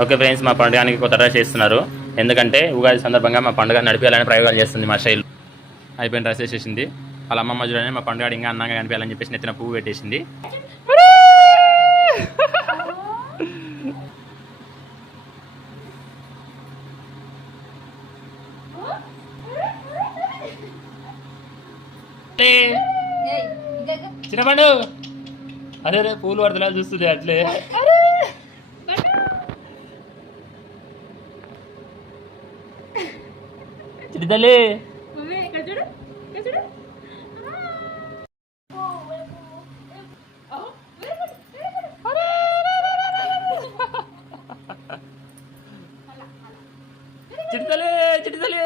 Okay friends, మా పండుగకి కొత్త డ్రెస్ చేస్తున్నారు. ఎందుకంటే ఉగాది సందర్భంగా మా పండుగ నడిపేయాలని ప్రయోగాలు చేస్తుంది మా శైలి. అయిపోయిన డ్రెస్ వేసేసింది. వాళ్ళ అమ్మమ్మ చూడని మా పండుగ ఇంకా అందంగా కనిపించాలని చెప్పేసి నెత్తిన పువ్వు పెట్టేసింది. చిన్నపండు అదే రే పూలు పడుతున్నా చూస్తుంది అట్లే. చిడితల్లి చిడితల్లి చిడితల్లి